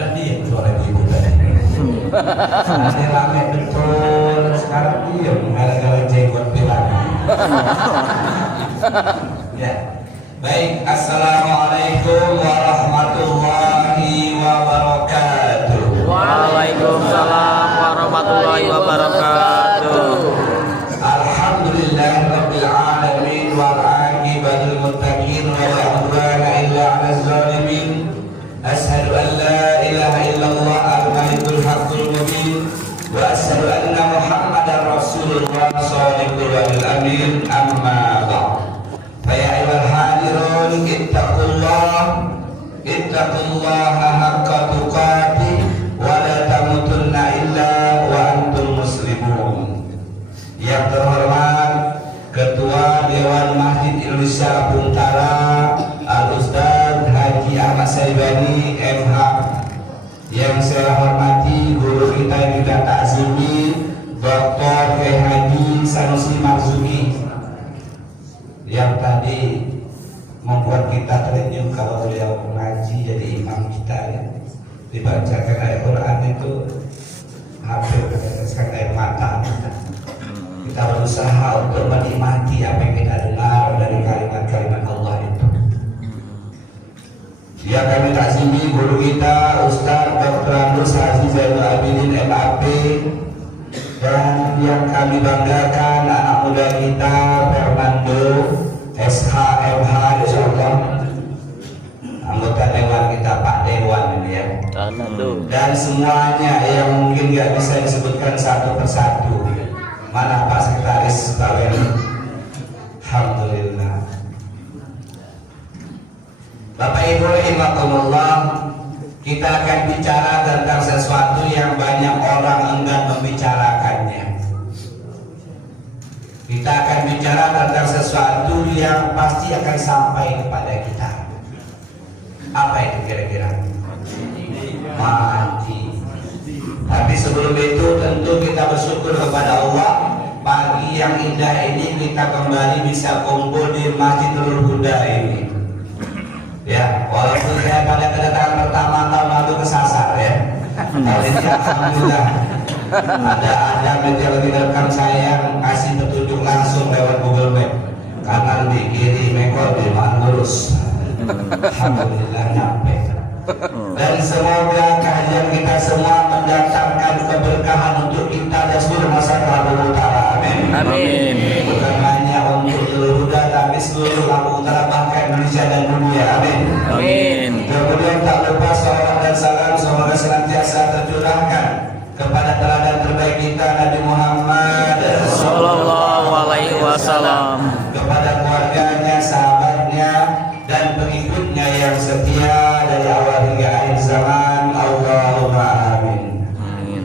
Padahal dia suara ibu tadi. Ada rame betul. Sekarang dia gara-gara jenggot bilang. Ya. Baik, assalamualaikum warahmatullahi wabarakatuh. Waalaikumsalam warahmatullahi wabarakatuh. Alhamdulillah rabbil alamin wal aqibatul muttaqin wa la udwana illa 'alal zalimin. Asyhadu an la ilaha illallah al-malikul haqqul mubin wa asyhadu anna Muhammadar Rasulullah shadiqul wa'dil amin. Amma ba'd. Fa ya ayyuhal hadirun ittaqullaha haqqa tuqatih wa la tamutunna illa wa antum muslimun. Yang terhormat Ketua Dewan Masjid Indonesia Puntara Al-Ustaz Haji Ahmad Saibani MH, yang saya hormati guru kita yang kita takzimi Dr. Haji Sanusi Marzuki, yang tadi membuat kita terenyuh kalau beliau mengaji jadi imam kita, ya. Dibacakan ayat Quran itu hampir meneteskan air mata kita. Kita berusaha untuk menikmati apa yang kita dengar dari kalimat-kalimat Allah itu. Ya, kami takzimi guru kita Ustaz Dr. Andus Haji Zainul Abidin MAP, dan yang kami banggakan anak muda kita Fernando SH MH, insyaallah anggota dewan kita Pak Dewan ini, ya. Dan semuanya yang mungkin nggak bisa disebutkan satu persatu. Mana Pak Sekretaris Bawen? Alhamdulillah. Bapak Ibu rahimakumullah, kita akan bicara tentang sesuatu yang banyak orang enggan membicarakannya. Kita akan bicara tentang sesuatu yang pasti akan sampai kepada kita. Apa itu kira-kira? Mati. Tapi sebelum itu tentu kita bersyukur kepada Allah, pagi yang indah ini kita kembali bisa kumpul di Masjidul Huda ini. Ya, walaupun saya pada kedatangan pertama tahun lalu kesasar, ya. Kali ini alhamdulillah ada media lagi rekam saya kasih petunjuk langsung lewat Google Map, kanan di kiri mekor di lurus. Alhamdulillah nyampe. Dan semoga kehadiran kita semua mendatangkan keberkahan untuk kita dan seluruh masyarakat Lampung Utara. Amin. Amin. Bukan hanya untuk seluruh Huda, tapi seluruh Lampung Utara, bahkan Indonesia dan dunia. Amin. Amin. Kemudian tak lupa salawat dan salam semoga senantiasa tercurahkan kepada teladan terbaik kita Nabi Muhammad Sallallahu alaihi wasallam, kepada keluarganya, sahabatnya, dan pengikutnya yang setia dari awal hingga akhir zaman. Allahumma amin.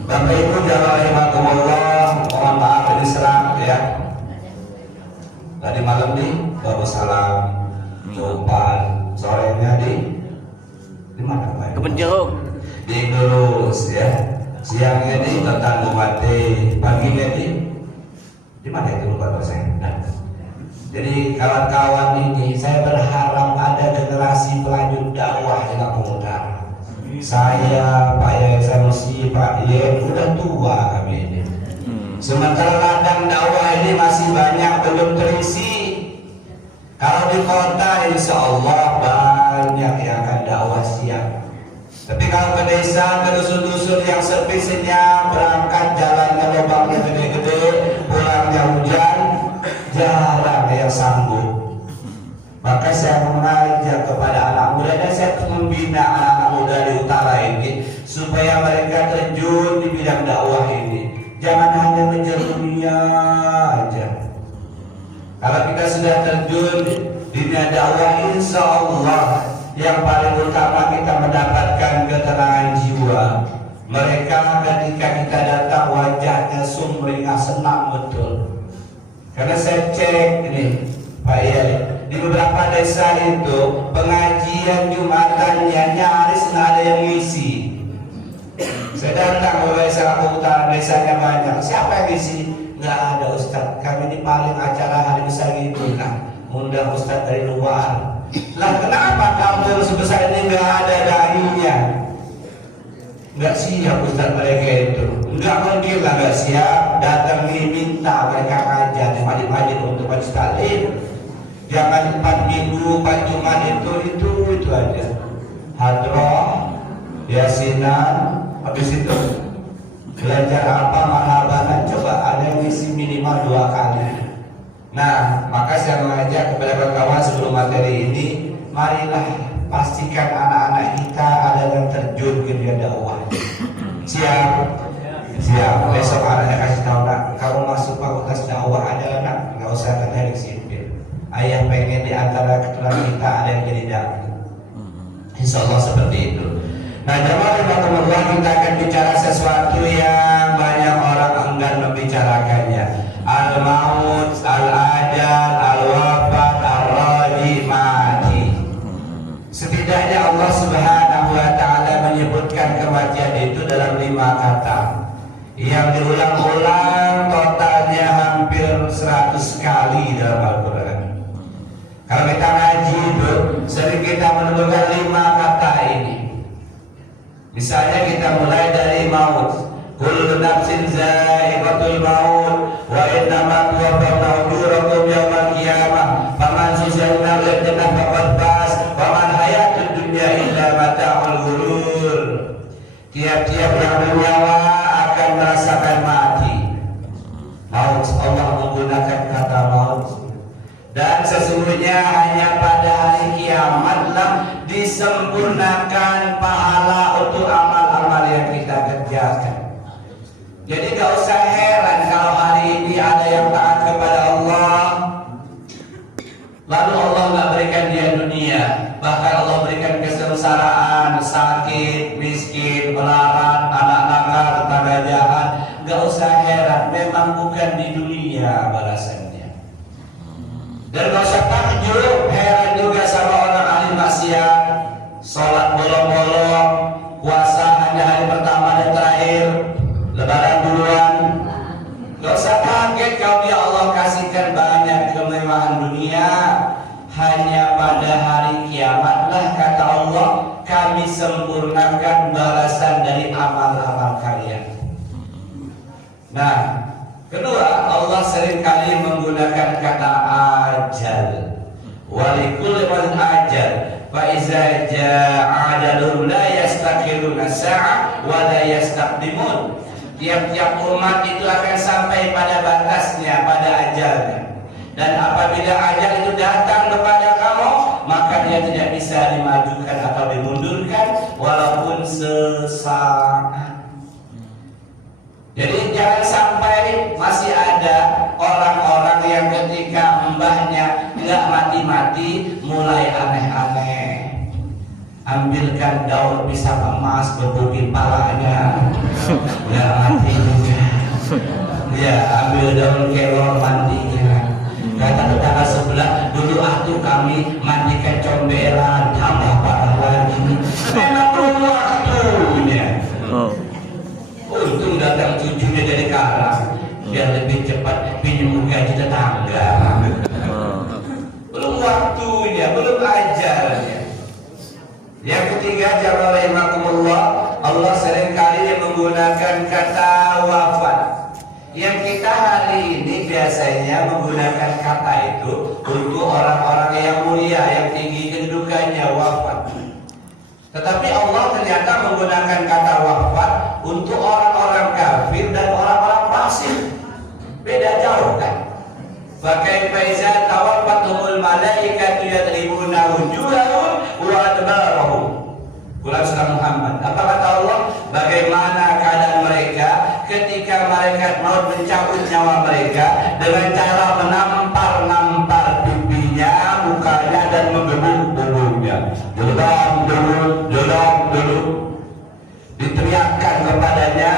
Bapak Ibu jamaah rahimakumullah, mohon maaf ini serang, ya. Tadi malam nih baru salam umpan, sorenya di mana Pak? Kebun jeruk. Di Indulus, ya. Siangnya di tentang Bupati, paginya di mana itu lupa saya. Jadi kawan-kawan ini, saya berharap ada generasi pelanjut dakwah di Lampung Utara. Saya, Pak Yaya Sanusi, Pak Yen, udah tua kami ini. Sementara ladang dakwah ini masih banyak belum terisi. Kalau di kota, insya Allah banyak yang akan dakwah siang. Tapi kalau ke desa, ke dusun-dusun yang sepi senyap, berangkat jalannya lubangnya gede-gede, pulangnya hujan, jarang yang sanggup. Maka saya mengajak kepada anak muda, dan saya membina anak-anak muda di utara ini supaya mereka terjun di bidang dakwah ini. Jangan hanya ngejar dunia aja. Kalau kita sudah terjun di dunia dakwah, insya Allah yang paling utama kita mendapatkan ketenangan jiwa. Mereka ketika kita datang wajahnya sumringah, senang betul. Karena saya cek ini Pak Yai, di beberapa desa itu pengajian Jumatannya nyaris nggak ada yang ngisi. Saya datang ke desa Lampung Utara, desanya banyak. Siapa yang ngisi? Nggak ada Ustadz. Kami ini paling acara hari besar gitu, nah, undang Ustadz dari luar. Lah kenapa kampung sebesar ini nggak ada dainya? Nggak siap Ustaz mereka itu. Nggak mungkin lah nggak siap. Datang minta mereka ngajar di masjid untuk majlis taklim. Jangan 4 minggu, 4 Jumat itu aja. Hadroh, yasinan, habis itu belajar apa manhabanan, coba ada yang isi minimal 2 kali. Nah, maka saya mengajak kepada kawan-kawan sebelum materi ini, marilah pastikan anak-anak kita ada yang terjun ke dunia dakwah. Siap? Siap. Besok anaknya kasih tahu, nak, kamu masuk fakultas dakwah aja nak, nggak usah ke teknik sipil. Ayah pengen di antara keturunan kita ada yang jadi dakwah. Insya Allah seperti itu. Nah, jemaah rahimakumullah, kita akan bicara sesuatu yang banyak orang enggan membicarakannya. Al-maut, al-ajal, al-wafat, al-raji, mati. Setidaknya Allah Subhanahu wa ta'ala menyebutkan kematian itu dalam 5 kata yang diulang-ulang totalnya hampir 100 kali dalam Al-Quran. Kalau kita ngaji itu sering kita menemukan 5 kata ini. Misalnya kita mulai dari maut. Kullu nafsin za'iqatul maut wa innama tuwaffawna ujurakum yawmal qiyamah faman zuhziha 'anil jannati faqad faz wa man hayatud dunya illa mata'ul ghurur. Tiap-tiap yang bernyawa akan merasakan mati. Maut, Allah menggunakan kata maut. Dan sesungguhnya hanya pada hari kiamatlah disempurnakan pahala untuk amal-amal yang kita kerjakan. Jadi gak usah heran kalau hari ini ada yang taat kepada Allah, lalu Allah gak berikan dia dunia, bahkan Allah berikan kesengsaraan, sakit, miskin, melarat, anak nakal, tetangga jahat. Gak usah heran, memang bukan di dunia balasannya. Dan gak usah takjub, heran juga sama orang ahli maksiat, sholat bolong-bolong, puasa hanya hari pertama dan terakhir, lebaran duluan. Gak usah kaget kalau ya Allah kasihkan banyak kemewahan dunia. Hanya pada hari kiamatlah kata Allah kami sempurnakan balasan dari amal-amal kalian. Nah, kedua, Allah seringkali menggunakan kata ajal. Walikul man ajal fa iza jaa ajalun la yastakhiruna sa'a wa la yastaqdimun. Tiap-tiap umat itu akan sampai pada batasnya, pada ajalnya. Dan apabila ajal itu datang kepada kamu, maka dia tidak bisa dimajukan atau dimundurkan walaupun sesaat. Jadi jangan sampai masih ada orang-orang yang ketika mbahnya nggak mati-mati mulai aneh-aneh. Ambilkan daun pisang emas berbukit palanya, nggak mati juga. Ya, ambil daun kelor mandinya. Kata tetangga sebelah, dulu atuh kami mandikan comberan, tambah parah lagi. Memang belum waktunya. Untung datang cucunya dari Karang, biar lebih cepat pinjam gaji tetangga. Belum waktunya, belum ajalnya. Yang ketiga, jamaah rahimakumullah, Allah seringkali menggunakan kata wafat. Yang kita hari ini biasanya menggunakan kata itu untuk orang-orang yang mulia, yang tinggi kedudukannya, wafat. Tetapi Allah ternyata menggunakan kata wafat untuk orang-orang kafir dan orang-orang fasik. Beda jauh kan? Fakaifa iza tawaffatuhumul malaikatu yadribuna wujuhahum wa adbarahum. Quran surah Muhammad. Apa kata Allah? Bagaimana keadaan mereka ketika mereka mau mencabut nyawa mereka dengan cara menampar-nampar pipinya, mukanya dan menggebuk punggungnya. Jelang dulu. Diteriakkan kepadanya,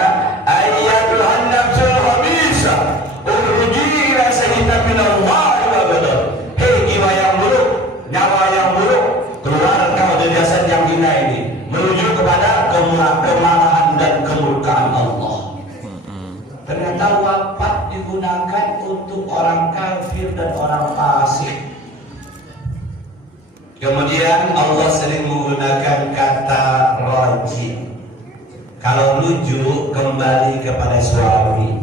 ayyatuhan nafsul khabisah, ukhruji ila sayyidina minallahi wa badar. Hei jiwa yang buruk, nyawa yang buruk, keluar kau dari jasad yang hina ini, menuju kepada kemarahan dan kemurkaan Allah. Ternyata wafat digunakan untuk orang kafir dan orang fasik. Kemudian Allah sering menggunakan kata raji. Kalau rujuk kembali kepada suami,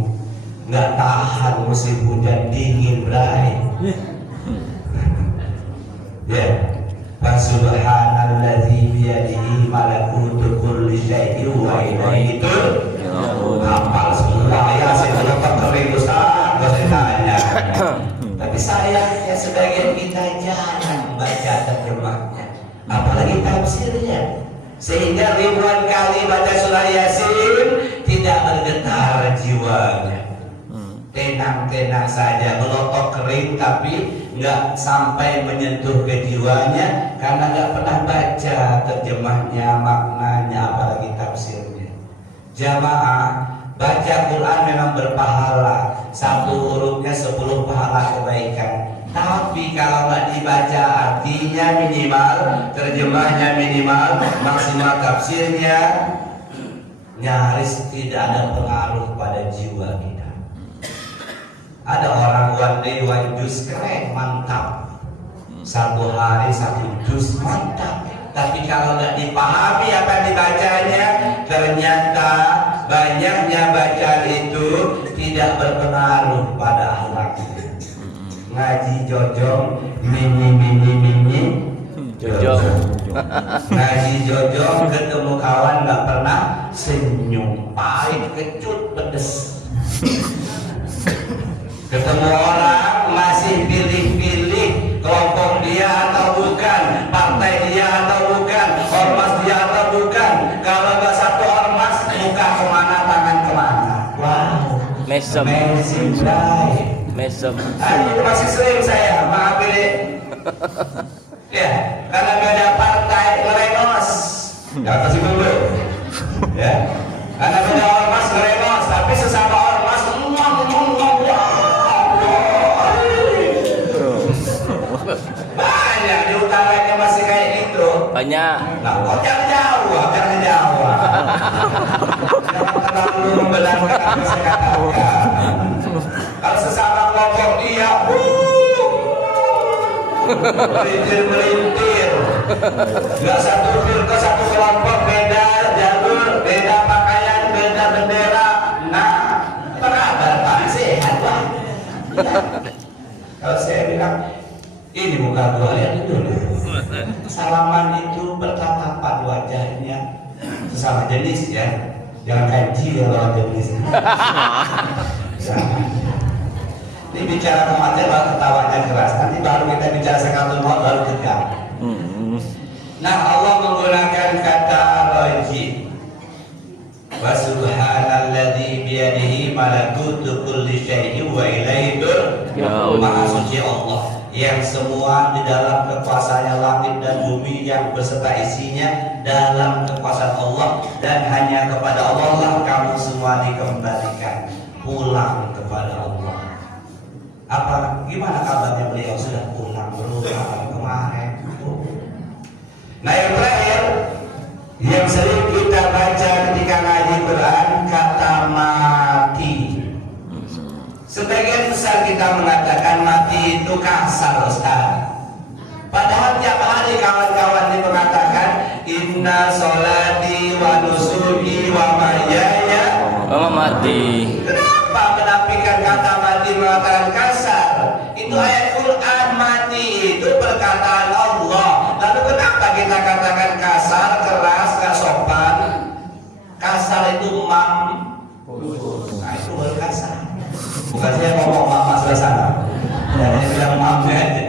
nggak tahan musim hujan dingin berai. Ya, Subhanalladzi biyadihi malakutu kulli syai'in wa ilaihi turja'un. Hafal semua ya, saya dapat kering Ustaz, saya tanya. Tapi sayangnya sebagian kita jarang baca terjemahnya, apalagi tafsirnya. Sehingga ribuan kali baca surah Yasin tidak bergetar jiwanya. Tenang-tenang saja, melotok kering tapi nggak sampai menyentuh ke jiwanya karena nggak pernah baca terjemahnya, maknanya, apalagi tafsirnya. Jamaah, baca Quran memang berpahala, satu hurufnya 10 pahala kebaikan. Tapi kalau nggak dibaca artinya minimal, terjemahnya minimal, maksimal tafsirnya, nyaris tidak ada pengaruh pada jiwa kita. Ada orang one day one juz keren, mantap. Satu hari satu juz, mantap. Tapi kalau nggak dipahami apa yang dibacanya, ternyata banyaknya bacaan itu tidak berpengaruh pada akhlak. Ngaji jojong, mini jojong. Ngaji jojong, ketemu kawan nggak pernah senyum, pahit, kecut, pedes. Ketemu orang masih pilih-pilih kelompok dia atau bukan, partai dia atau bukan, ormas dia atau bukan. Kalau nggak satu ormas, muka kemana, tangan kemana. Wow, Mesem. amazing life. Mesem. Itu masih sering saya, maaf ini. Ya, karena beda partai ngeremos. Ya, kasih dulu. Ya, karena beda ormas ngeremos, tapi sesama ormas banyak di utaranya masih kayak gitu. Banyak. Nah, kok jangan jawab. Jangan terlalu membenarkan apa saya katakan. Kalau sesama kelompok dia, melintir. Gak satu firqah, satu kelompok, beda jalur, beda pakaian, beda bendera. Nah, apa kabar Pak? Sehat Pak? Ya. Kalau saya bilang, ini muka gua, lihat dulu. Salaman itu bertatapan wajahnya sesama jenis ya. Jangan kaji ya lawan jenis. Ini bicara kematian baru ketawanya keras. Nanti baru kita bicara sekatul maut baru tegang. Nah, Allah menggunakan kata raji. Wa subhanalladzi biyadihi malakutu kulli syai'in wa ilaihi turja'un. Maha suci Allah yang semua di dalam kekuasaannya langit dan bumi yang beserta isinya dalam kekuasaan Allah, dan hanya kepada Allah lah kamu semua dikembalikan pulang kepada Allah. Apa gimana kabarnya beliau sudah pulang berulang kemarin? Nah, yang terakhir yang sering kita baca ketika ngaji Quran, kata mati. Sebagian besar kita mengatakan mati itu kasar, Ustaz. Padahal tiap hari kawan-kawan ini mengatakan inna sholati wa nusuki wa mahyaya Oh, mati. Kenapa menafikan kata mati mengatakan kasar? Itu ayat Quran, mati itu perkataan Allah. Lalu kenapa kita katakan kasar, keras, gak sopan? Kasar itu nah, itu baru kasar. Bukan saya ngomong mama sebelah sana. Saya bilang mamnya aja.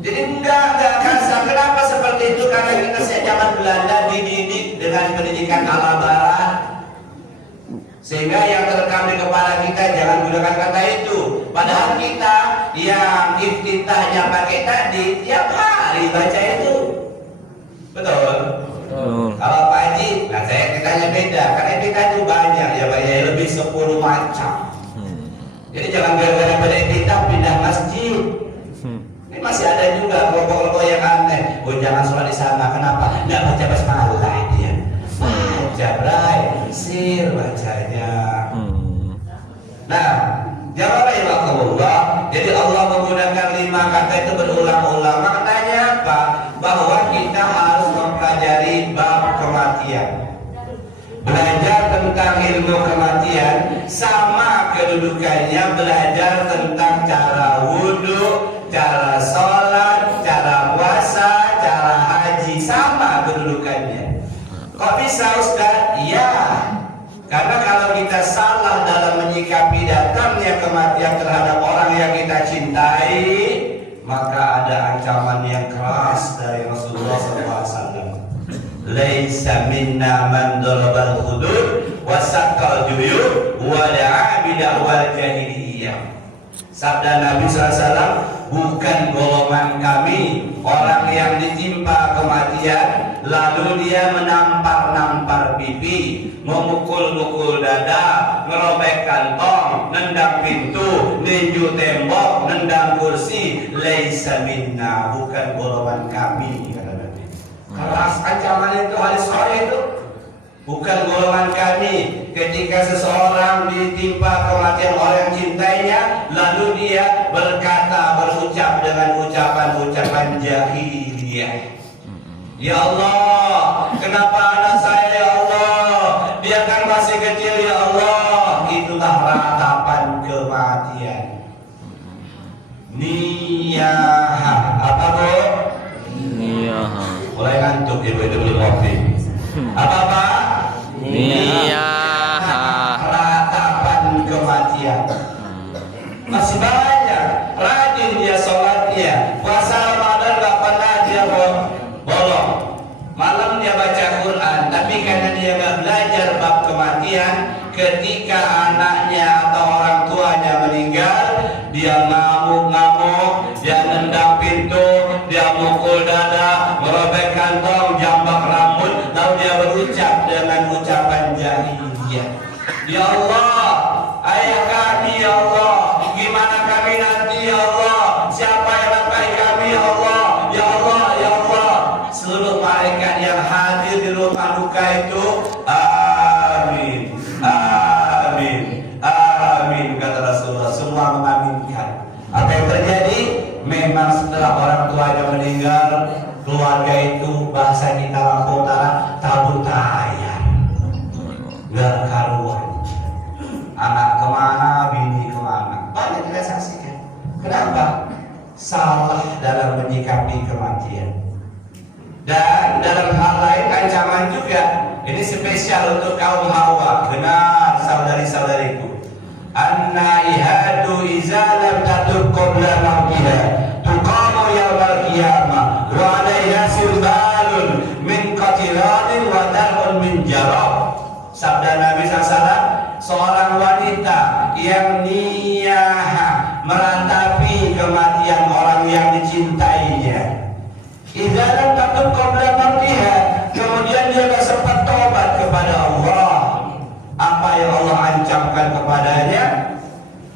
Jadi enggak kasar. Kenapa seperti itu? Karena kita sejak zaman Belanda dididik dengan pendidikan ala barat, sehingga yang terekam di kepala kita jangan gunakan kata itu. Padahal kita yang iftitahnya pakai tadi tiap hari baca itu. Betul? Kalau Pak Haji, nah saya kitanya beda. Karena kita itu banyak ya Pak, ya lebih 10 macam. Jadi jangan gara-gara pada kita pindah masjid. Ini masih ada juga kelompok-kelompok yang aneh. Oh, jangan sholat di sana. Kenapa? Nggak baca basmalah itu ya. Baca bray, sir bacanya. Nah, jawabnya ya Allah. Jadi Allah menggunakan 5 kata itu berulang-ulang. Maknanya apa? Bahwa kita harus mempelajari bab kematian. Belajar tentang ilmu kematian sama kedudukannya belajar tentang cara wudhu, cara sholat, cara puasa, cara haji, sama kedudukannya. Kok bisa Ustaz? Ya, karena kalau kita salah dalam menyikapi datangnya kematian terhadap orang yang kita cintai, maka ada ancaman yang keras dari Rasulullah SAW. Laisa minna man darabal hudud wa saqqal juyub wa da'a bid'awal jahiliyah. Sabda Nabi SAW, bukan golongan kami orang yang ditimpa kematian lalu dia menampar-nampar pipi, memukul-mukul dada, merobek kantong, nendang pintu, ninju tembok, nendang kursi. Laisa minna, bukan golongan kami, kata Nabi. Keras ancaman itu, hadis sahih itu. Bukan golongan kami. Ketika seseorang ditimpa kematian orang cintainya, lalu dia berucap dengan ucapan-ucapan jahiliyah. Ya Allah, kenapa anak saya ya Allah? Dia kan masih kecil ya Allah. Itulah ratapan kematian. Niyaha. Apa bu? Niyaha. Mulai ngantuk ibu itu belum kopi. Apa pak? Niyaha. Ratapan kematian. Masih banyak. Rajin dia sholatnya. Puasa Ramadan gak pernah dia bolong. Malam dia baca Quran. Tapi karena dia gak belajar bab kematian, ketika anaknya atau orang tuanya meninggal, dia ngamuk-ngamuk, dia nendang pintu, dia mukul dada, merobek kantong, jambak rambut, lalu dia berucap dengan ucapan jahiliyah. Ya Allah, ayah kami ya Allah, gimana kami nanti ya Allah, siapa yang nafkahi kami ya Allah, ya Allah, ya Allah. Seluruh malaikat yang hadir di rumah duka itu, amin, amin, amin, kata Rasulullah. Semua mengaminkan. Apa yang terjadi? Memang setelah orang tuanya meninggal, keluarga itu bahasa kita Lampung Utara tabur tayar, gak karuan. Anak kemana, bini kemana, banyak kita saksikan. Kenapa? Salah dalam menyikapi kematian. Dan dalam hal lain ancaman juga. Ini spesial untuk kaum Hawa. Benar saudari-saudariku. An-naihatu iza lam tatub qabla mautiha tuqamu yawmal qiyamah wa 'alaiha sirbalun min qatiranin wa dar'un min jarab. Sabda Nabi SAW, seorang wanita yang niyaha meratapi kematian orang yang dicintainya. Idza lam tatub qabla mautiha, kemudian dia tak sempat tobat kepada Allah. Apa yang Allah ancamkan kepadanya?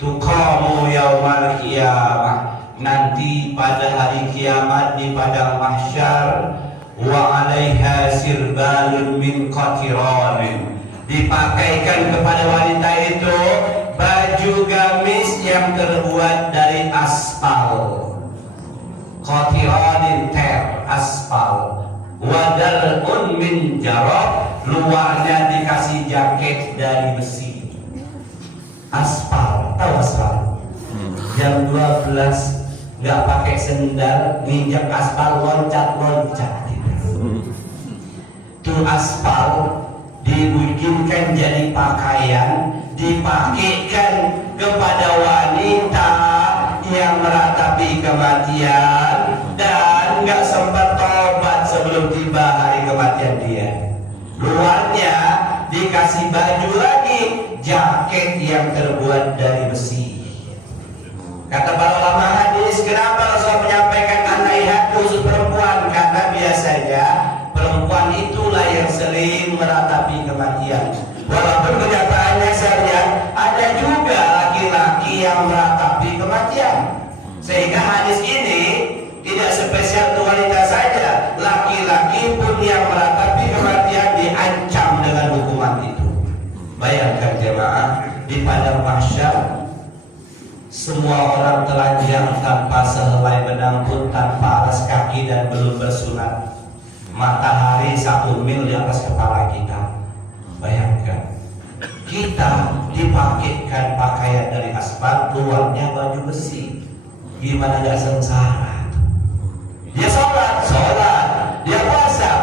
Tuqamu yaumal qiyamah, nanti pada hari kiamat di padang mahsyar, wa 'alaiha sirbalun min qatiranin, dipakaikan kepada wanita itu baju gamis yang terbuat dari aspal. Qatiranin ter, aspal. Wadarun min jarab, luarnya dikasih jaket dari besi. Aspal, tahu aspal? Jam 12 nggak pakai sendal, nginjak aspal, loncat-loncat. Itu aspal dibikinkan jadi pakaian, dipakaikan kepada wanita yang meratapi kematian dan nggak sempat tobat sebelum tiba hari kematian dia. Luarnya dikasih baju lagi, jaket yang terbuat dari besi. Kata para ulama hadis, kenapa Rasul menyampaikan an-naihat khusus perempuan? Karena biasanya perempuan itulah yang sering meratapi kematian. Walaupun kenyataannya saya lihat ada juga laki-laki yang meratapi kematian. Sehingga hadis ini tidak spesial untuk wanita saja, laki-laki pun yang meratapi kematian diancam dengan hukuman itu. Bayangkan jemaah, di padang mahsyar semua orang telanjang tanpa sehelai benang pun, tanpa alas kaki dan belum bersunat. Matahari 1 mil di atas kepala kita. Bayangkan aspal, luarnya baju besi. Gimana gak sengsara? Dia sholat, dia puasa.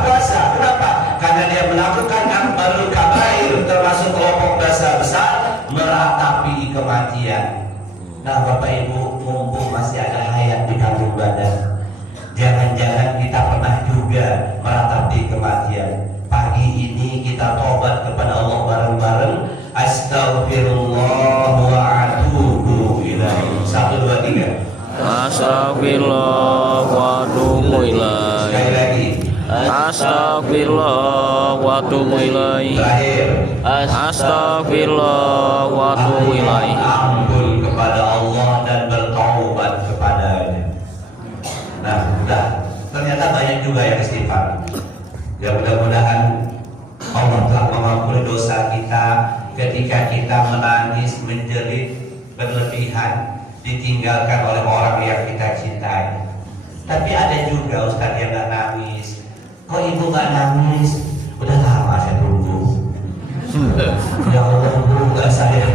Kenapa? Karena dia melakukan akbarul kabair, termasuk kelompok dosa besar, meratapi kematian. Nah, Bapak Ibu, mumpung masih ada hayat di kandung badan, jangan-jangan kita pernah juga meratapi kematian. Pagi ini kita tobat kepada Allah bareng-bareng. Astaghfirullah wa atubu ilaihi. 1, 2, 3. Astagfirullah wa atubu ilaih. Sekali lagi. Astagfirullah wa atubu ilaih. Terakhir. Astagfirullah wa atubu ilaih. Ampun kepada Allah dan bertaubat kepadanya. Nah, udah. Ternyata banyak juga yang istighfar. Ya, mudah-mudahan Allah telah mengampuni dosa kita ketika kita menangis menjerit berlebihan, ditinggalkan oleh orang yang kita cintai. Tapi ada juga Ustaz yang gak nangis. Kok ibu gak nangis? Udah lama saya tunggu. Ya Allah, Bu, gak saya.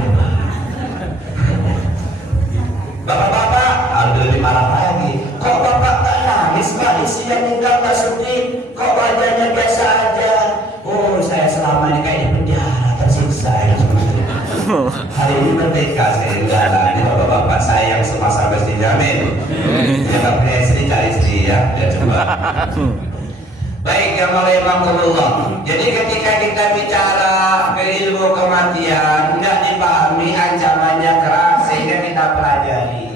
Bapak-bapak, alhamdulillah dimarah lagi. Kok bapak gak nangis? Pak, istri yang meninggal gak sedih. Kok wajahnya biasa aja? Oh, saya selama ini kayak di penjara, tersiksa ya. Hari ini merdeka saya enggak lagi. Bapak-bapak sayang semasa mesti jamin. Ya, gak punya istri, cari istri ya. Ya, coba. Baik, yang Allah. Jadi ketika kita bicara ke ilmu kematian, tidak dipahami ancamannya keras sehingga kita pelajari.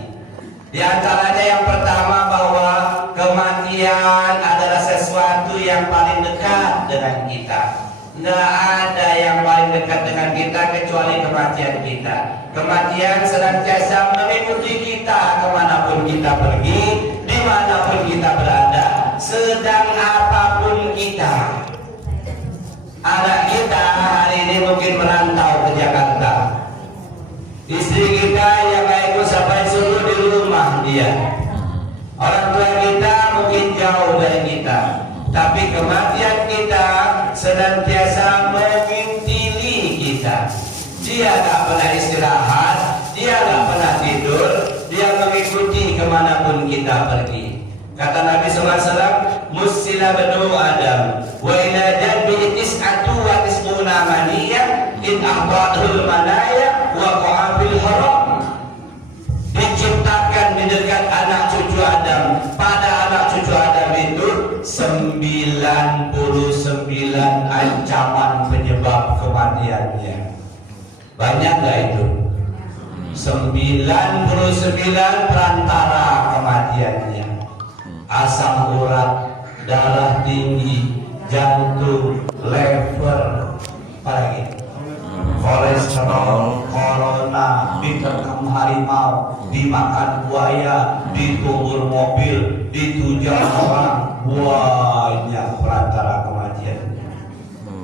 Di antaranya yang pertama bahwa kematian adalah sesuatu yang paling dekat dengan kita. Tidak ada yang paling dekat dengan kita kecuali kematian kita. Kematian senantiasa mengikuti kita kemanapun kita pergi, dimanapun kita berada, sedang apapun kita. Anak kita hari ini mungkin merantau ke Jakarta. Istri kita yang gak ikut sampai suruh di rumah dia. Orang tua kita mungkin jauh dari kita. Tapi kematian kita senantiasa mengintili kita. Dia gak pernah istirahat, dia gak pernah tidur, dia mengikuti kemanapun kita pergi. Kata Nabi SAW, Musila banu Adam, wa ila jadbi tis'atu wa tis'una maniyah, in ahbadul manaya wa qa'abil haram. Diciptakan di dekat anak cucu Adam. Pada anak cucu Adam itu 99 ancaman penyebab kematiannya. Banyak gak itu? 99 perantara kematiannya. Asam urat, darah tinggi, jantung, lever, apa lagi? Kolesterol, corona, diterkam harimau, dimakan buaya, ditubur mobil, ditujang orang. Banyak perantara kematian.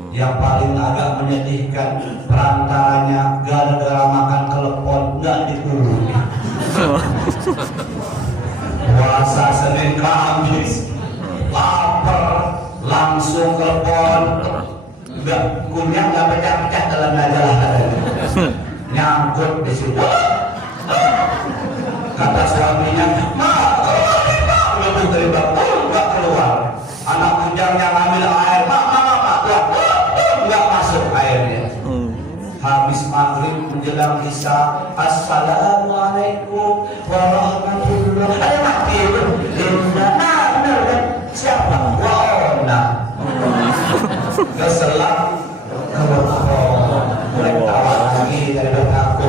Yang paling agak menyedihkan perantaranya gara-gara makan kelepon nggak dikurangi. Puasa Senin Kamis, lapar, langsung kelepon, nggak kunyah, nggak pecah-pecah dalam majalah, nyangkut di situ. Kata suaminya, lebih terlibat, nggak keluar. Anak bujangnya ngambil air, nggak masuk airnya. Habis maghrib menjelang isya, assalamualaikum warahmatullahi wabarakatuh. Siapa? Waona. Keselang kelepon. Mulai ketawa lagi dari belakangku.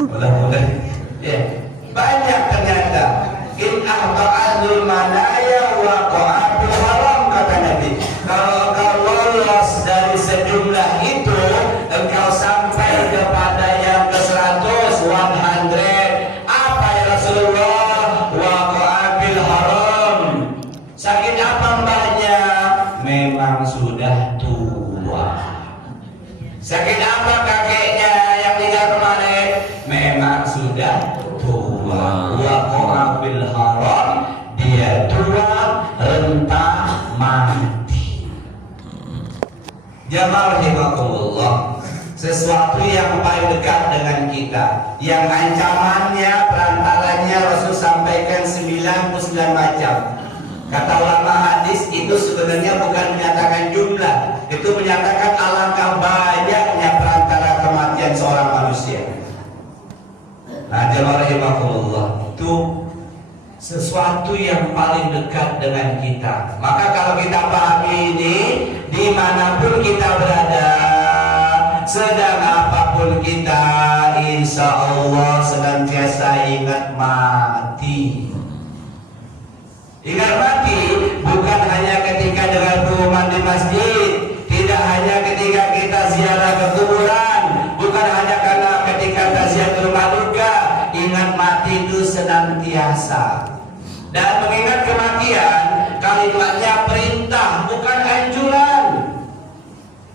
Mudah-mudahan. Ya, banyak ternyata. In ahba'adul manaya wa qa'abil haram, kata Nabi. Kalau kau lolos dari sejumlah itu, engkau sampai kepada yang ke-100, 100. Apa ya Rasulullah? Wa qa'abil haram. Sakit apa mbaknya? Memang sudah tua. Sakit apa kakeknya yang tinggal kemarin? Memang sudah tua. Wa qa'abil haram. Dia tua, renta, mati. Jamaah rahimakumullah. sesuatu yang paling dekat dengan kita, yang ancamannya perantaranya Rasul sampaikan 99 macam. Kata ulama hadis itu sebenarnya bukan menyatakan jumlah, itu menyatakan alangkah banyaknya perantara kematian seorang manusia. Nah, jemaah rahimakumullah, itu sesuatu yang paling dekat dengan kita. Maka kalau kita pahami ini, dimanapun kita berada, sedang apapun kita, insya Allah senantiasa ingat mati. Ingat mati bukan hanya ketika dengan pengumuman di masjid, tidak hanya ketika kita ziarah ke kuburan, bukan hanya karena ketika takziah ke rumah duka. Ingat mati itu senantiasa. Dan mengingat kematian, kalimatnya perintah bukan anjuran.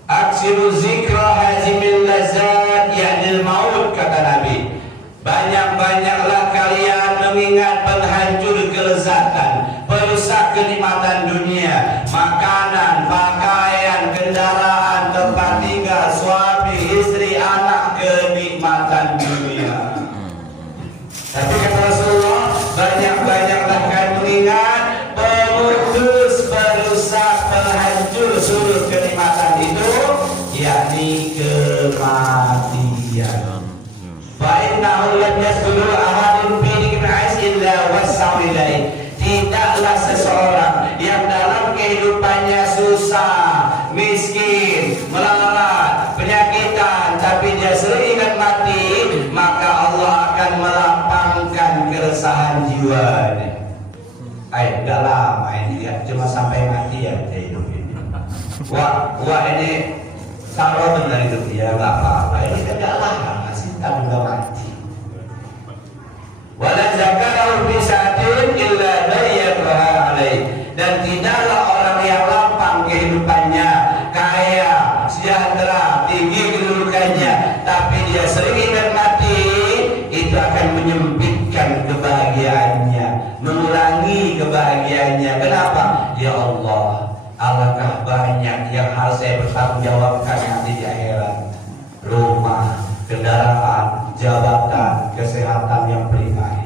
Aksiru zikra hazimil lazat ya'nil maut, kata Nabi. Banyak-banyaklah kalian mengingat penghancur kelezatan, perusak kenikmatan dunia, makanan, pakaian, kendaraan, tempat tinggal, suami, istri, anak, kenikmatan dunia. Tapi kata Rasulullah, banyak-banyaklah kalian mengingat pemutus, perusak, penghancur seluruh kenikmatan itu, yakni kematian. Fa'innahu lam yasdulu ahadun fi dikna'is illa wassa'u ilaih. Tidaklah seseorang yang dalam kehidupannya susah, miskin, melarat, penyakitan, tapi dia sering ingat mati, maka Allah akan melapangkan keresahan jiwanya. Enggak lama ini ya, cuma sampai mati ya kita hidup ini. Wah ini kalau benar itu ya nggak apa-apa, ini tidak lama sih, tapi nggak mati. Wala zakarahu bi sa'atin illa bayyanaha alaih. Dan tidaklah orang yang lapang kehidupannya, kaya, sejahtera, tinggi kedudukannya, tapi dia sering ingat mati, itu akan menyempitkan kebahagiaannya, mengurangi kebahagiaannya. Kenapa? Ya Allah, alangkah banyak yang harus saya bertanggungjawabkan nanti di akhirat. Rumah, kendaraan, jabatan, kesehatan yang berikai.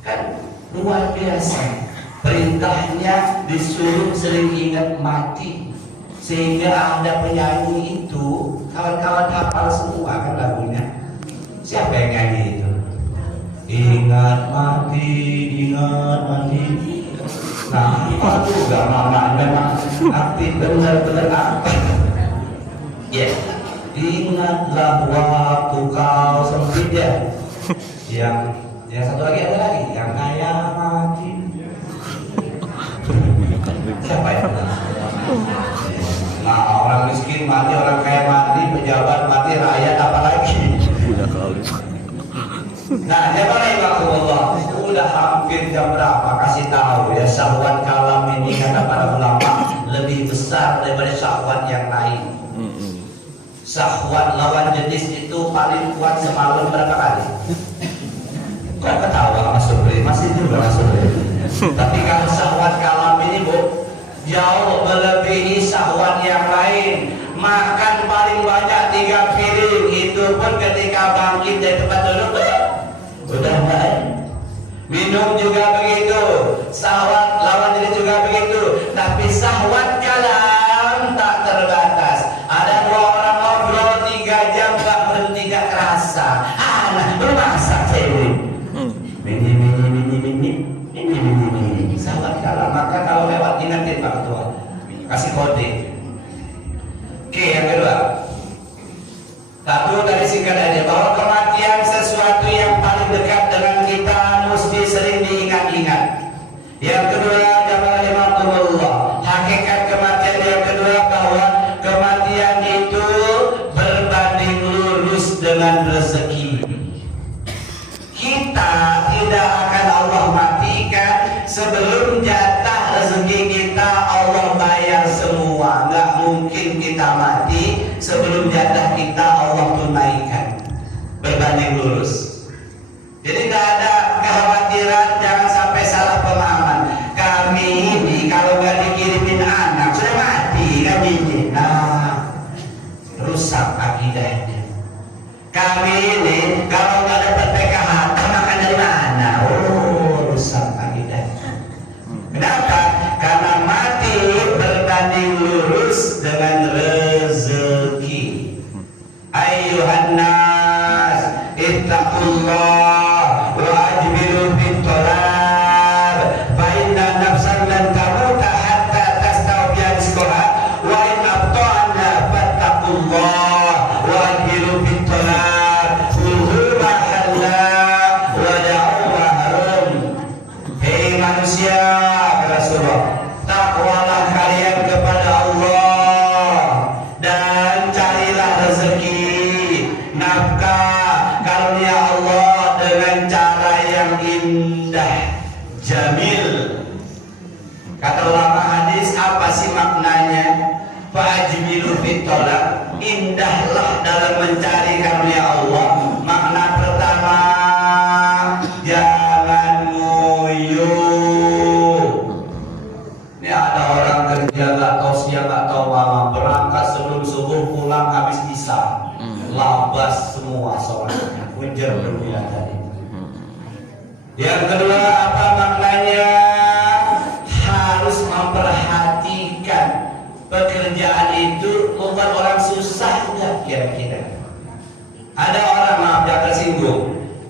Kan luar biasa. Perintahnya disuruh sering ingat mati. Sehingga ada penyanyi itu, kawan-kawan hafal semua kan lagunya. Siapa yang nyanyi itu? Ingat mati, ingat mati. Nah, apa juga mama memang aktif benar-benar aktif. Ya, ingatlah waktu kau sempit ya. Yang satu lagi ada lagi, yang kaya mati. Siapa ya? Nah, orang miskin mati, orang kaya mati, pejabat mati, rakyat apa lagi? Nah, jazakallah, udah hampir jam berapa? Kasih tahu ya, syahwat kalam ini kata para ulama lebih besar daripada syahwat yang lain. Syahwat lawan jenis itu paling kuat semalam berapa kali? Kok ketawa Mas Sobri? Masih juga Mas Sobri. Tapi kalau syahwat kalam ini Bu, jauh melebihi syahwat yang lain. Makan paling banyak 3 piring, itu pun ketika bangkit dari tempat duduk udah baik. Minum juga begitu, syahwat lawan diri juga begitu. Tapi syahwat kalam tak terbatas. Ada 2 orang ngobrol 3 jam gak berhenti, gak kerasa. Anak bermasak sendiri. Ini syahwat kalam. Maka kalau lewat ingatin Pak Ketua, kasih kode. Oke, yang kedua, satu tadi singkat aja, bahwa kematian sesuatu yang paling dekat dengan kita, mesti sering diingat-ingat. Yang kedua, jamaah rahimakumullah, hakikat kematian yang kedua bahwa kematian itu berbanding lurus dengan rezeki. Kita tidak akan Allah matikan sebelum jatah rezeki kita Allah bayar semua. Nggak mungkin kita mati sebelum jatah kita Allah tunaikan. Berbanding lurus. Jadi tidak ada kekhawatiran, jangan sampai salah pemahaman. Kami ini kalau nggak dikirimin anak sudah mati kami ini. Nah, rusak akidah. akidahnya. Kami ini kalau nggak dapat PKH, makan dari mana? Oh, rusak akidahnya. Kenapa? Karena mati berbanding lurus dengan rezeki. Ayyuhan nas, ittaqullah wa ajmilu fit talab. Fa inna nafsan lan tamuta hatta tastawfiya rizqaha wa in abta'na fattaqullah wa ajmilu fit talab. Kullu ma halla wa da'u ma haram. Hei manusia, takwalah kalian kepada Allah dan carilah rezeki nafkah karunia Allah dengan cara yang indah, jamil. Kata ulama hadis, apa sih maknanya? Fa'ajmilu fit talab, indahlah dalam mencari karunia Allah. Makna pertama, jangan nguyuh. Ini ada orang kerja nggak tahu siang nggak tahu malam, berangkat sebelum subuh, pulang habis isya, labas semua sholatnya, ujar dunia tadi. Yang kedua, apa maknanya? Harus memperhatikan pekerjaan itu bukan orang susah nggak kira-kira. Ada orang, maaf jangan tersinggung,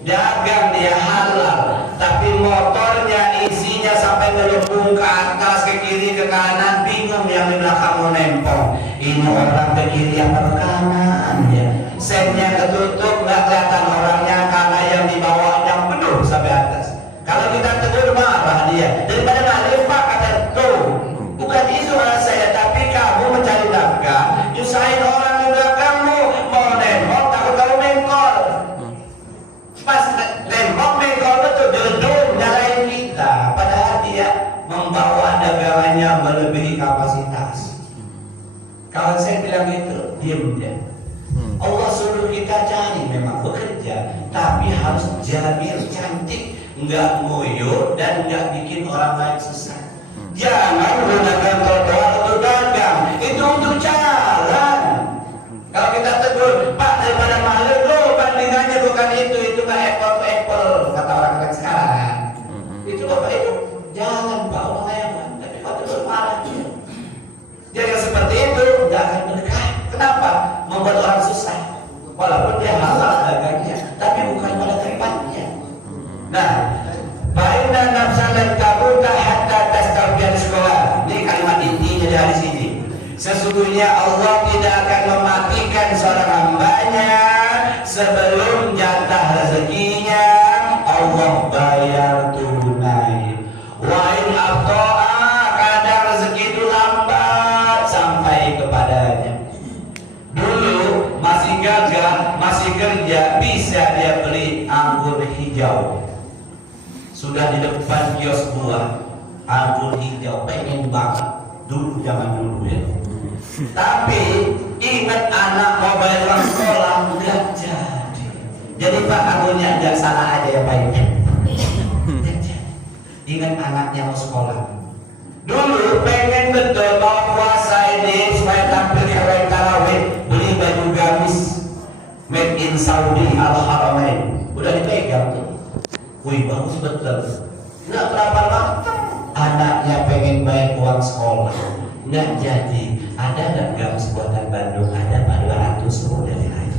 dagang dia halal, tapi motornya isinya sampai melempung ke atas, ke kiri, ke kanan, bingung yang di belakang mau nempel. Ini orang ke kiri apa ke kanan ya. Setnya ketutup, nggak kelihatan orangnya karena yang di bawahnya penuh sampai atas. Kalau kita tegur marah dia, daripada nggak pak kata tuh, bukan itu malah saya, tapi kamu mencari nafkah, nyusahin orang di belakangmu, mau nempel takut kamu nempel. Pas nempel nempel betul gedung nyalain kita, padahal dia membawa dagangannya melebihi kapasitas. Kalau saya bilang itu, diam dia. Allah suruh kita cari, memang bekerja, tapi harus jamil, cantik, nggak ngoyo dan nggak bikin orang lain susah. Jangan menggunakan trotoar untuk dagang, itu untuk jalan. Kalau kita tegur, Pak daripada malu lo bandingannya bukan itu nggak apple to apple kata orang sekarang. Itu bapak itu jangan Pak orang lain, tapi Pak tegur marah. Jangan seperti itu, nggak akan berkah. Kenapa? Membuat orang susah. Walaupun dia halal dagangnya, tapi bukan pada tempatnya. Nah, bainna nafsan lan tabuta hatta tastawfiya rizqaha. Ini kalimat intinya dari sini. Sesungguhnya Allah tidak akan mematikan seorang hambanya sebelum jatah rezekinya Allah bayar tunai. Wa in abta'a, kadang rezeki itu lambat sampai kepadanya. Dulu masih gagah, masih kerja, bisa dia beli anggur hijau. Sudah di depan kios buah, anggur hijau, pengen banget. Dulu zaman dulu ya. Tapi ingat anak mau bayar uang sekolah, enggak jadi. Jadi Pak anggurnya enggak salah aja ya Pak. Ingat anaknya mau sekolah. Dulu pengen betul mau puasa ini supaya tampil keren tarawih, beli baju gamis made in Saudi Al-Haramain. Udah dipegang tuh. Wih bagus betul. Nggak berapa lama anaknya pengen bayar uang sekolah, nggak jadi. Ada nggak gamis buatan Bandung? Ada Pak 200 udah diraih.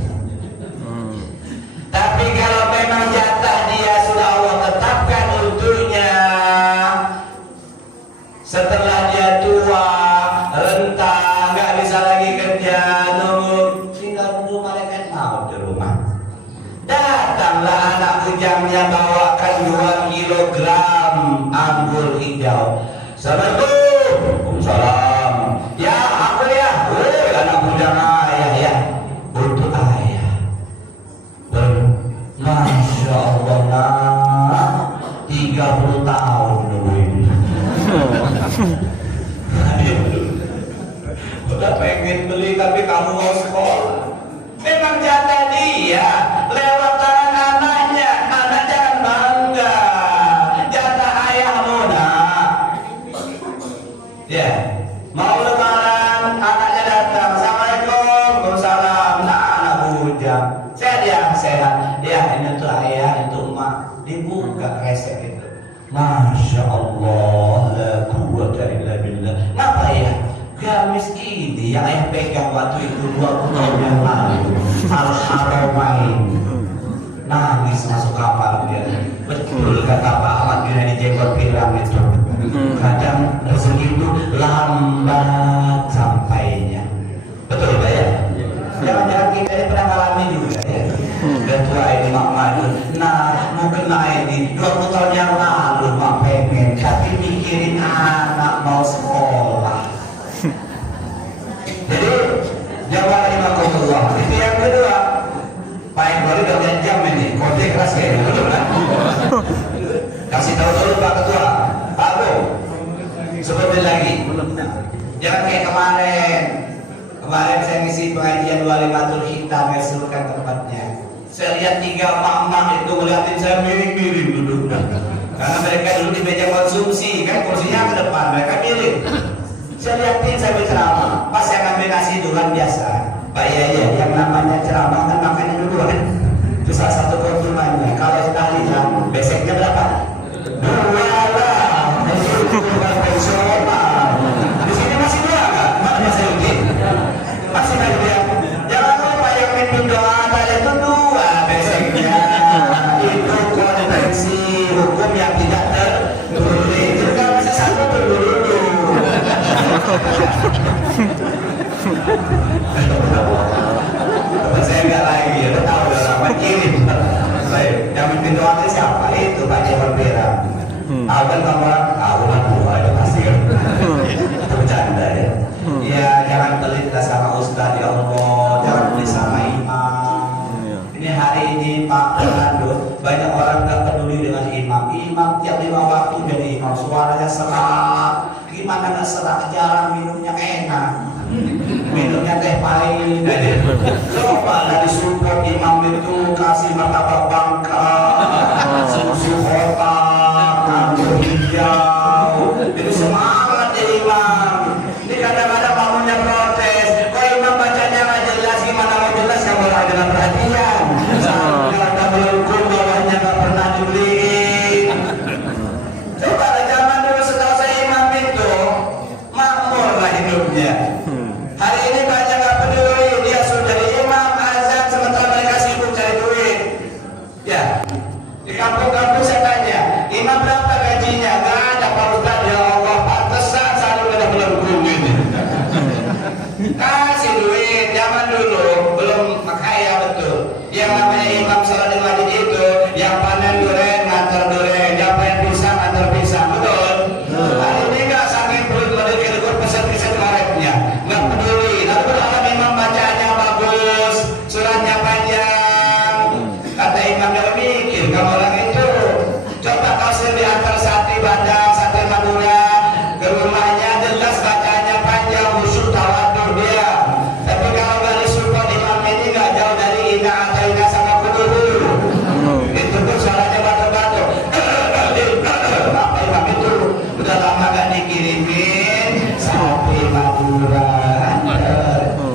Tapi kalau memang jatah dia sudah Allah tetapkan untuknya, setelah dia tua, renta, nggak bisa lagi kerja, nunggu, tinggal nunggu malaikat maut di rumah. Datanglah anak bujangnya bawakan 2 kilogram anggur hijau. Assalamualaikum, salam. Ya, apa ya? Anak bujang ayah ya, untuk ayah. Masya Allah, nah, 30 tahun nungguin. Udah pengen beli tapi kamu mau sekolah. Memang jatah dia lewat tangan anaknya. Anak jangan bangga. Jatah ayahmu nak. Ya, mau lebaran anaknya datang. Assalamualaikum, waalaikumsalam. Nah, anak yang ayah pegang waktu itu 20 tahun yang lalu, Al-Haramain. Nangis masuk kapal dia. Betul kata Pak Ahmad bin Ali Jenggot Pirang itu. Kadang rezeki itu lambat sampainya. Betul Pak ya? Jangan-jangan kita ini pernah ngalami juga ya. Udah tua ini Mak Madu. Nah, mau kena ini 20 tahun yang lalu Mak pengen, tapi mikirin anak mau sekolah. Jadi Jawa Rahimahullah. Itu yang kedua. Pak Iqbal udah jam ini, kode keras kayaknya betul kan? Kasih tahu dulu Pak Ketua. Pak Bu, seperti lagi. Jangan kayak kemarin. Kemarin saya ngisi pengajian Walimatul Hitam, saya suruhkan tempatnya. Saya lihat 3 emak-emak itu ngeliatin saya miring-miring duduknya. Karena mereka dulu di meja konsumsi, kan kursinya ke depan, mereka miring. Saya lihatin saya berceramah, pas saya ngambil nasi duluan biasa. Pak iya, yang namanya ceramah kan makannya dulu kan. Itu salah satu keuntungannya. Kalau sudah lihat, beseknya berapa? 2 lah. Itu bukan pensional. Di sini masih 2 kan? Masih Uti? Masih ada dia. Jangan lupa yang mimpin doa tadi itu 2 beseknya. Itu konvensi hukum yang tidak tertulis. Itu kan masih 1 dulu. Saya enggak lagi, ya tahu udah lama kirim. Baik, yang mimpin doa itu siapa? Itu Pak Jawab Bera. Aku kan orang lah tua ya pasti kan. Itu bercanda ya. Ya jangan pelit lah sama Ustadz ya Allah, jangan pelit sama imam. Ini hari ini Pak Fernando, banyak orang nggak peduli dengan imam. Imam tiap 5 waktu jadi imam, suaranya serak. Gimana nggak serak, jarang minumnya enak. Minumnya teh pahit. Coba dari support imam itu kasih martabak bangka, susu kotak, anggur hijau. Itu semangat ya imam. Ini kadang-kadang makmumnya protes. Kok imam bacanya nggak jelas, gimana mau jelas kamu lagi dengan perhatian? Kalau melengkung bawahnya nggak pernah dibeliin. Coba zaman dulu setelah saya imam itu makmur lah hidupnya. Hari ini banyak nggak peduli, dia sudah jadi imam azan sementara mereka sibuk cari duit. Ya, di kampung-kampung saya tanya, imam berapa gajinya? Nggak ada Pak Ustaz, ya Allah, pantesan selalu ada melengkung ini. Kasih duit, zaman dulu belum kaya betul. Yang namanya imam salat di masjid itu, yang panen duren ngantar duren, yang panen pisang ngantar pisang, betul? Hari ini nggak saking perut mendekir pesan-pesan karetnya, nggak peduli. Tapi berharap imam bacanya bagus, suratnya panjang. Kata imam yang mikir, kamu orang itu coba kau sendiri antar sate Padang, sate Madura ke rumahnya, jelas bacanya panjang, khusyuk tawadhu dia. Tapi kalau nggak disupport imam ini nggak jauh dari ina ataina sama kuduhu. Itu pun suaranya batuk-batuk. Apa imam itu udah lama nggak dikirimin sate Madura.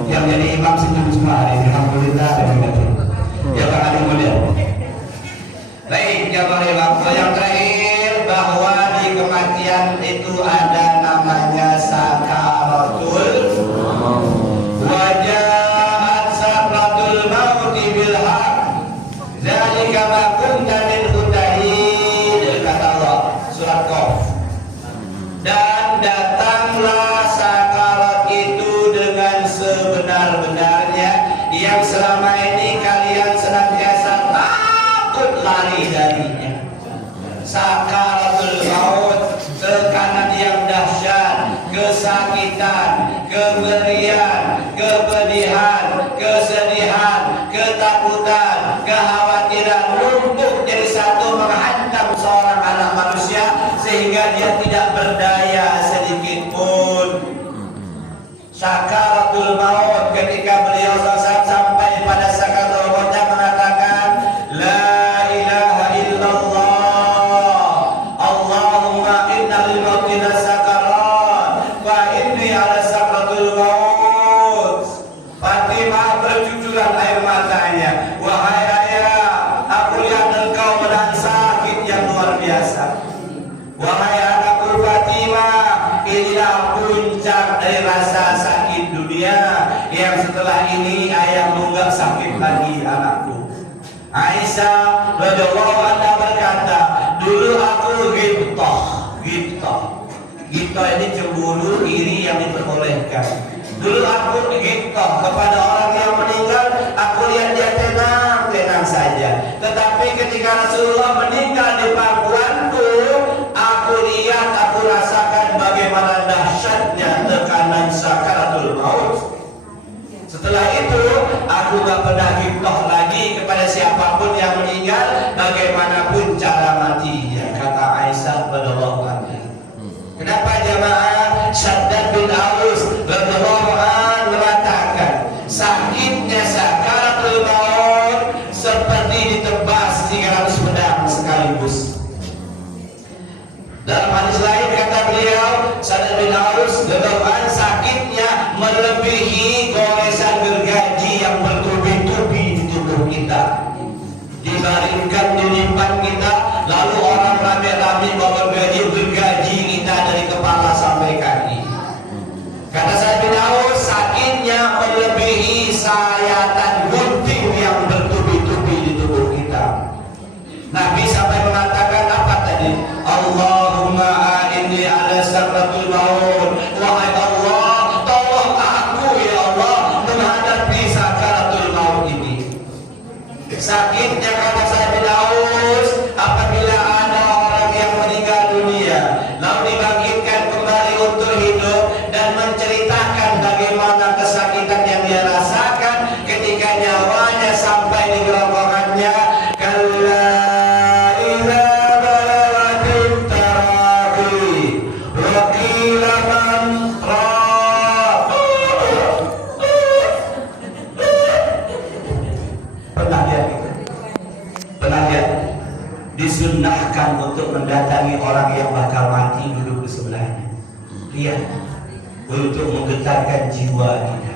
Yang jadi imam sejuk semua hari ini, alhamdulillah. Ya Pak Ali mulia. Baik, ya Pak Imam. Yang terakhir bahwa di kematian itu ada namanya sakaratul wajahat sakratul maut bil haq. Zalika ma kunta minhu tahid, kata Allah surat Qaf. Dan datanglah sakarat itu dengan sebenar-benarnya, yang selama ini kalian senantiasa takut lari darinya. Sakaratul maut, tekanan yang dahsyat, kesakitan, keberian, kepedihan, kesedihan, ketakutan, kekhawatiran lumpuh jadi satu menghantam seorang anak manusia sehingga dia tidak berdaya sedikit pun. Sakaratul maut, ketika beliau sampai pada sakaratul mautnya mengatakan la ilaha illallah Allahumma inna lil mauti sakarat wa inni ala sakaratul maut. Fatimah bercucuran air matanya, wahai ayah, aku lihat engkau menahan sakit yang luar biasa. Wahai anakku Fatimah, inilah puncak dari rasa sakit dunia. yang setelah ini ayahmu nggak sakit lagi anakku. Aisyah radhiyallahu anha berkata, dulu aku Giptoh ini cemburu, iri yang diperbolehkan. Dulu aku giptoh kepada orang yang meninggal, aku lihat dia tenang saja. Tetapi ketika Rasulullah meninggal di pangkuanku, aku lihat, aku rasakan bagaimana dahsyatnya tekanan sakaratul maut. Setelah itu, aku gak pernah giptoh lagi kepada siapapun yang meninggal, bagaimanapun cara matinya, kata Aisyah radhiyallahu anha. Kenapa jamaah? Syaddad bin Aus radhiyallahu anhu mengatakan, sakitnya sakaratul maut seperti ditebas 300 pedang sekaligus. Dalam hadis lain kata beliau, Syaddad bin Aus radhiyallahu anhu, sakitnya melebihi goresan gergaji yang bertubi-tubi di tubuh kita. Dibaringkan di depan kita, lalu orang rame-rame bawa gergaji kita dari kepala sampai kaki. Kata Syaddad bin Aus, sakitnya melebihi sayatan gunting yang bertubi-tubi di tubuh kita. Nabi sampai mengatakan apa tadi? Allahumma a'inni ala sakratul maut. Wahai Allah, tolong aku ya Allah menghadapi sakaratul maut ini. Sakitnya kata Syaddad bin Aus apabila ada orang yang meninggal dunia lalu dibangkitkan kembali untuk hidup dan menceritakan bagaimana kesakitan yang dia rasakan ketika nyawanya sampai di kerongkongannya. Kalla idza balagatit taraqi wa qila man raq. Pernah lihat disunnahkan untuk mendatangi orang yang bakal mati duduk di sebelahnya. Lihat, untuk menggetarkan jiwa kita.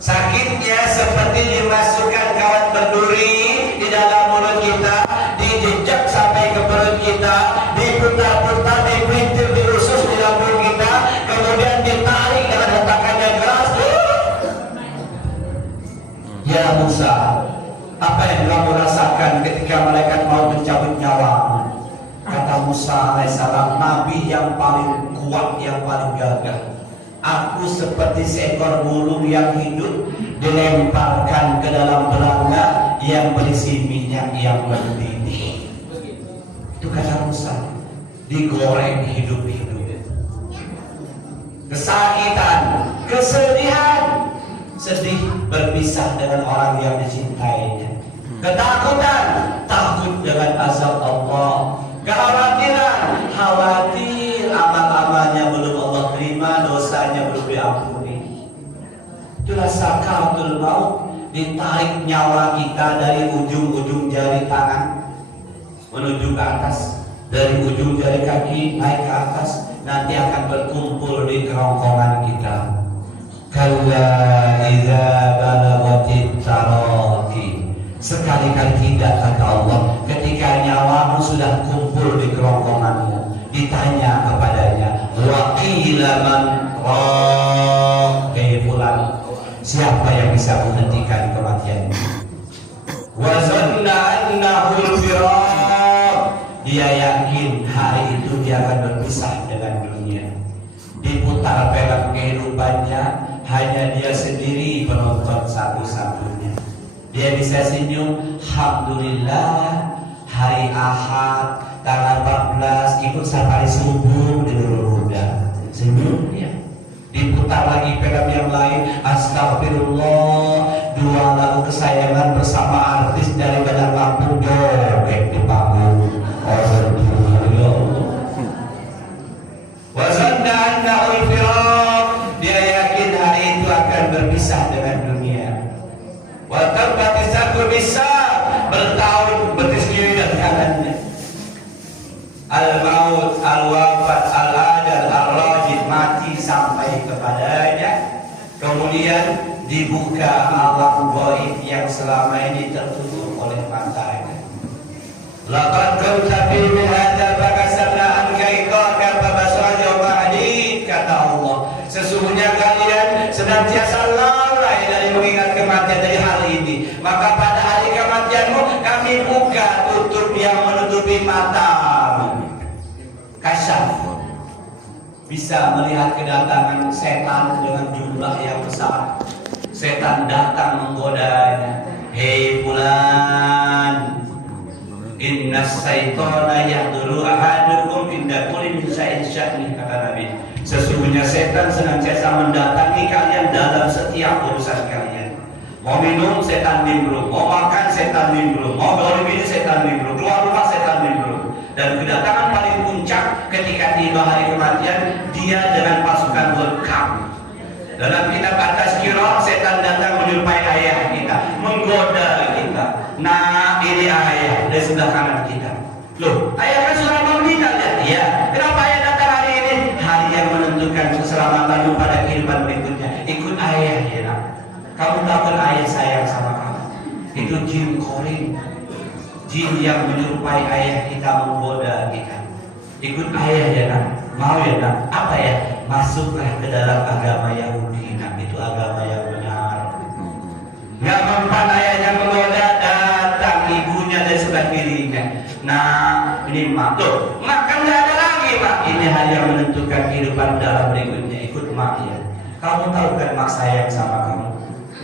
Sakitnya seperti dimasukkan kawat berduri di dalam mulut kita, dijejak sampai ke perut kita, diputar-putar, dipelintir, diusus di lambung kita, kemudian ditarik dengan hentakan yang keras. Ya Musa, apa yang kamu rasakan ketika malaikat mau mencabut nyawamu? Kata Musa alaihissalam, nabi yang paling kuat, yang paling gagah. Aku seperti seekor burung yang hidup dilemparkan ke dalam belanga yang berisi minyak yang mendidih. Itu kata Musa, digoreng hidup-hidup. Kesakitan, kesedihan, sedih berpisah dengan orang yang dicintainya. Ketakutan, takut dengan azab Allah. Kekhawatiran, khawatir amal-amalnya belum Allah terima, dosanya belum diampuni. Itulah sakaratul maut, ditarik nyawa kita dari ujung-ujung jari tangan menuju ke atas, dari ujung jari kaki naik ke atas, nanti akan berkumpul di kerongkongan kita. Kalla idza balagatit taraqi. Sekali-kali tidak, kata Allah, ketika nyawamu sudah kumpul di kerongkonganmu, ditanya kepadanya, wa qila man raq, fulan, siapa yang bisa menghentikan kematian? Wa zanna annahu al-firaq, dia yakin hari itu dia akan berpisah dengan dunia. Diputar film kehidupannya, hanya dia sendiri penonton satu-satunya. Dia bisa senyum, alhamdulillah, hari Ahad tanggal 14 ikut safari subuh di Nurul Huda. Senyum dia. Diputar lagi film yang lain, astagfirullah, 2 lagu kesayangan bersama artis dari Bandar Lampung joget di panggung. Ya Allah. Wa zanna annahu al-firaq, dia yakin hari itu akan berpisah dengan dunia. Wa tabbat satu bisa bertahun betis kiri dan kanannya. Al-maut, al-wafat, al-ajal, al-rajid, mati sampai kepadanya. Kemudian dibuka alam gaib yang selama ini tertutup oleh matanya. Laqad kunta fi hadza fakasabna anka iqaka fa basara yawma hadid, kata Allah. Sesungguhnya kalian sedang senantiasa lalai dari mengingat kematian dari hal ini. Maka pada hari kematianmu kami buka tutup yang menutupi mata. Kasyaf, bisa melihat kedatangan setan dengan jumlah yang besar. Setan datang menggodanya. Hei fulan, inna syaitana yahduru ahadukum inda kulli min sya'in, kata Nabi. Sesungguhnya setan senantiasa mendatangi kalian dalam setiap urusan kalian. Mau minum, setan nimbrung. Mau makan, setan nimbrung. Mau beli ini, setan nimbrung. Keluar rumah, setan nimbrung. Dan kedatangan paling puncak ketika tiba hari kematian, dia dengan pasukan lengkap. Dalam kitab At-Tazkirah, setan datang menyerupai ayah kita, menggoda kita. Nah, ini ayah dari sebelah kanan kita. Loh, ayah kan sudah meninggal ya? Iya. Kenapa ayah datang hari ini? Hari yang menentukan keselamatanmu pada kehidupan berikutnya. Ikut ayah ya nak. Kamu tahu kan ayah sayang sama kamu. Itu jin korin, jin yang menyerupai ayah kita, menggoda kita. Ikut ayah ya nak. Mau ya nak? Apa ya? Masuklah ke dalam agama Yahudi nak. Itu agama yang benar. Nggak mempan ayahnya menggoda, datang ibunya dari sebelah kirinya. Nah, ini mak tuh, mak kan nggak ada lagi mak. Ini hari yang menentukan kehidupan dalam berikutnya. Ikut mak ya. Kamu tahu kan mak sayang sama kamu.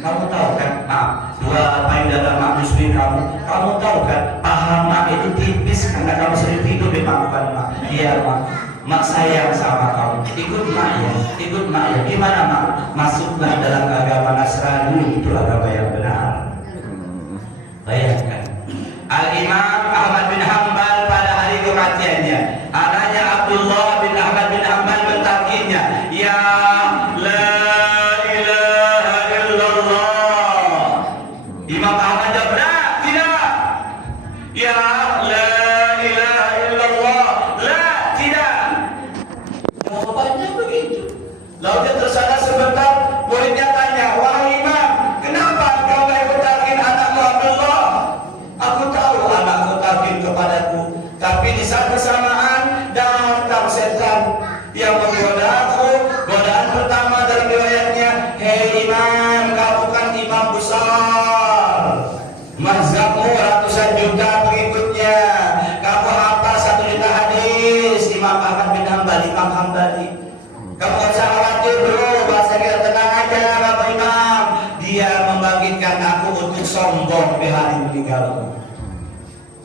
Kamu tahu kan mak dua paling dalam mak muslim kamu. Kamu tahu kan paha mak itu tipis karena kamu sering tidur di pangkuan mak. Iya mak. Mak sayang sama kamu. Ikut mak ya. Ikut mak ya. Gimana mak? Masuklah dalam agama Nasrani. Itu agama yang benar. Bayangkan. Al-Imam Ahmad bin Hanbal pada hari kematiannya, anaknya Abdullah bin Ahmad bin Hanbal mentalkinnya, ya la ilaha illallah. Imam Ahmad jawab, tidak. Ya la ilaha illallah, la, tidak. Jawabannya begitu. Lalu dia tersadar sebentar, muridnya tanya, wahai Imam, kenapa engkau gak ikut talqin anakmu Abdullah? Aku tahu anakku talqin kepadaku, tapi di saat bersamaan datang setan yang menggodaku. Godaan pertama dalam riwayatnya, hei Imam, kau bukan imam besar, mazhabmu ratusan juta pengikutnya, kamu hafal 1 juta hadis. Imam Ahmad bin Hanbal, Imam Hanbali, kamu gak usah khawatir bro, bahasa kita tenang aja. Bapak Imam, dia membangkitkan aku untuk sombong di hari meninggalku.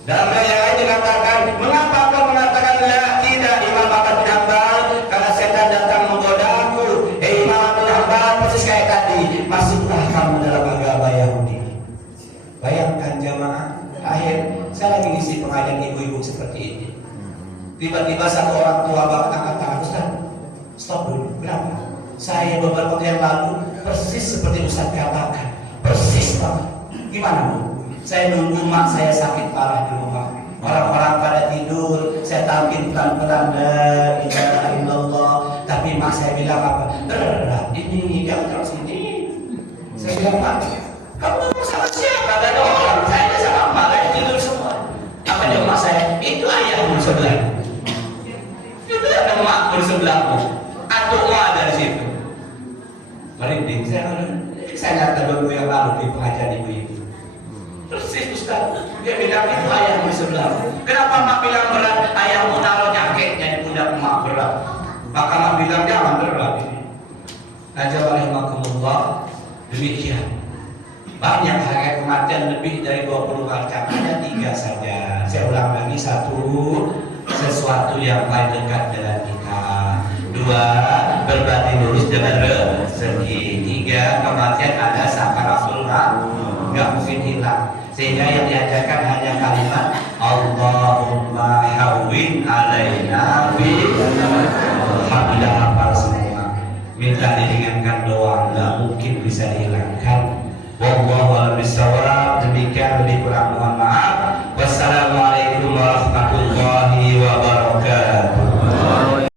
Dalam yang lain dikatakan, mengapa kau mengatakan la? Tidak, Imam Ahmad bin Hanbal, karena setan datang menggoda aku. Imam Ahmad bin Hanbal persis kayak tadi, masuklah kamu dalam agama Yahudi. Bayangkan jamaah, akhir saya lagi ngisi pengajian ibu-ibu seperti ini. Tiba-tiba satu orang tua bapak angkat tangan, Ustaz, stop dulu. Kenapa? Saya beberapa waktu yang lalu persis seperti Ustaz katakan, persis banget. Gimana bu? Saya nunggu mak saya sakit parah di rumah. Orang-orang pada tidur, saya talqin pelan-pelan la ilaha illallah. Tapi mak saya bilang apa? Berat ini, jangan terus ini. Saya bilang mak, kamu sama siapa? Gak ada orang. Saya sama mak, saya tidur semua. Apa dia mak saya? Itu ayahmu sebelah. Itu ada makmu di sebelahmu. Atukmu ada di situ. Merinding saya kata 2 minggu yang lalu di pengajian ibu-ibu. Persis Ustaz, dia bilang itu ayahmu di sebelah. Kenapa mak bilang berat? Ayahmu taruh jaketnya di pundak mak berat. Maka mak bilang jangan berat ini. Najwa rahimakumullah, demikian. Banyak hari kematian lebih dari 20 macam, hanya 3 saja. Saya ulang lagi, 1, sesuatu yang paling dekat dengan kita. 2, berbanding lurus dengan rezeki. 3, kematian ada sakaratul maut, nggak mungkin hilang. Sehingga yang diajarkan hanya kalimat Allahumma hawwin alaina bi. Alhamdulillah hafal semua. Minta diringankan doa, nggak mungkin bisa hilang.